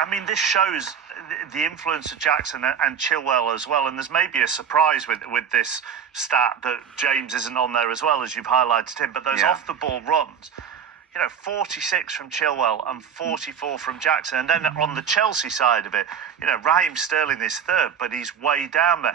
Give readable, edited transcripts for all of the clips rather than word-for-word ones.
I mean, this shows the influence of Jackson and Chilwell as well. And there's maybe a surprise with this stat that James isn't on there as well, as you've highlighted him. But those off-the-ball runs, 46 from Chilwell and 44 from Jackson. And then on the Chelsea side of it, Raheem Sterling is third, but he's way down there.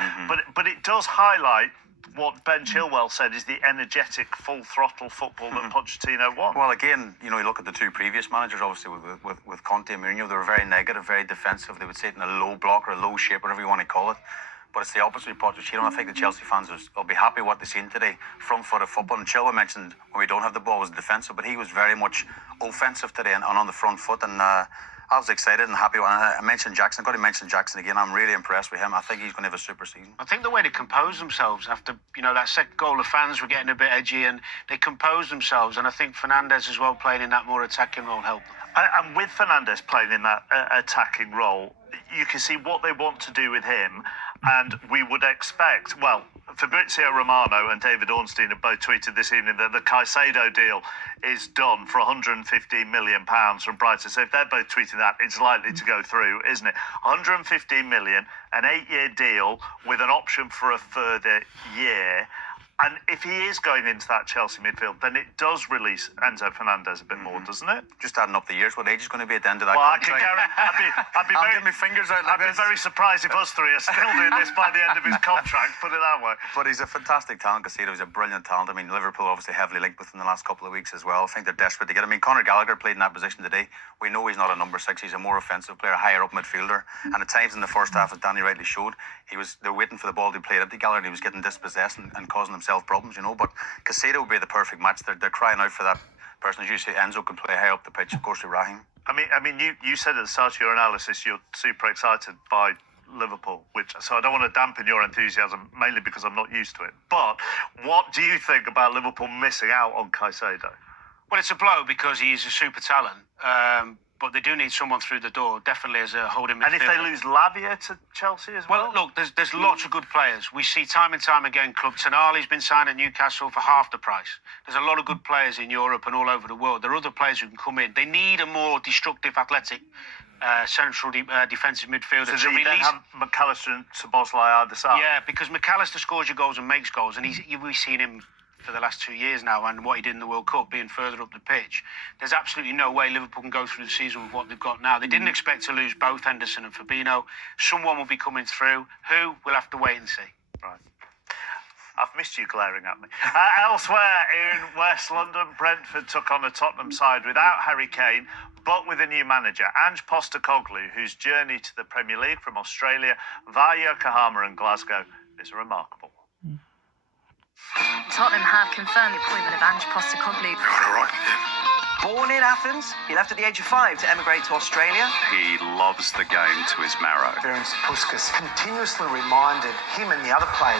But it does highlight what Ben Chilwell said is the energetic, full-throttle football that Pochettino wants. Well, again, you look at the two previous managers, obviously, with Conte and Mourinho, they were very negative, very defensive. They would sit in a low block or a low shape, whatever you want to call it. But it's the opposite with Pochettino. I think the Chelsea fans will be happy with what they've seen today. Front-footed football. And Chilwell mentioned when we don't have the ball was defensive, but he was very much offensive today and on the front foot. And I was excited and happy when I mentioned Jackson. I've got to mention Jackson again. I'm really impressed with him. I think he's going to have a super season. I think the way they composed themselves after, that second goal, the fans were getting a bit edgy and they composed themselves. And I think Fernandes as well playing in that more attacking role helped them. And with Fernandes playing in that attacking role, you can see what they want to do with him. And we would expect, Fabrizio Romano and David Ornstein have both tweeted this evening that the Caicedo deal is done for £115 million from Brighton. So if they're both tweeting that, it's likely to go through, isn't it? £115 million, an 8-year deal with an option for a further year. And if he is going into that Chelsea midfield, then it does release Enzo Fernandez a bit more, doesn't it? Just adding up the years, what age is going to be at the end of that contract? I'll get my fingers out like I'd be very surprised if us three are still doing this by the end of his contract, put it that way. But he's a fantastic talent, Caicedo. He's a brilliant talent. I mean, Liverpool obviously heavily linked with him the last couple of weeks as well. I think they're desperate to get him. I mean, Conor Gallagher played in that position today. We know he's not a number 6. He's a more offensive player, higher up midfielder. And at times in the first half, as Danny rightly showed, they're waiting for the ball to be played up to Gallagher and he was getting dispossessed and causing himself problems, But Caicedo would be the perfect match. They're crying out for that person. As you say, Enzo can play high up the pitch, of course, with Raheem. I mean, you said at the start of your analysis you're super excited by Liverpool, so I don't want to dampen your enthusiasm, mainly because I'm not used to it. But what do you think about Liverpool missing out on Caicedo? Well, it's a blow because he's a super talent. But they do need someone through the door, definitely as a holding midfielder. And if they lose Lavia to Chelsea as well? Well, look, there's lots of good players. We see time and time again, Club Tonali's been signed at Newcastle for half the price. There's a lot of good players in Europe and all over the world. There are other players who can come in. They need a more destructive, athletic, central defensive midfielder. So do you then have McAllister and Szoboszlai either side? Yeah, because McAllister scores your goals and makes goals, and we've seen him for the last 2 years now, and what he did in the World Cup, being further up the pitch. There's absolutely no way Liverpool can go through the season with what they've got now. They didn't expect to lose both Henderson and Fabinho. Someone will be coming through. Who? We'll have to wait and see. Right. I've missed you glaring at me. Elsewhere in West London, Brentford took on the Tottenham side without Harry Kane, but with a new manager, Ange Postecoglou, whose journey to the Premier League from Australia via Yokohama and Glasgow is remarkable. Tottenham have confirmed the appointment of Ange Postecoglou. All right. Born in Athens, he left at the age of 5 to emigrate to Australia. He loves the game to his marrow. Puskas continuously reminded him and the other players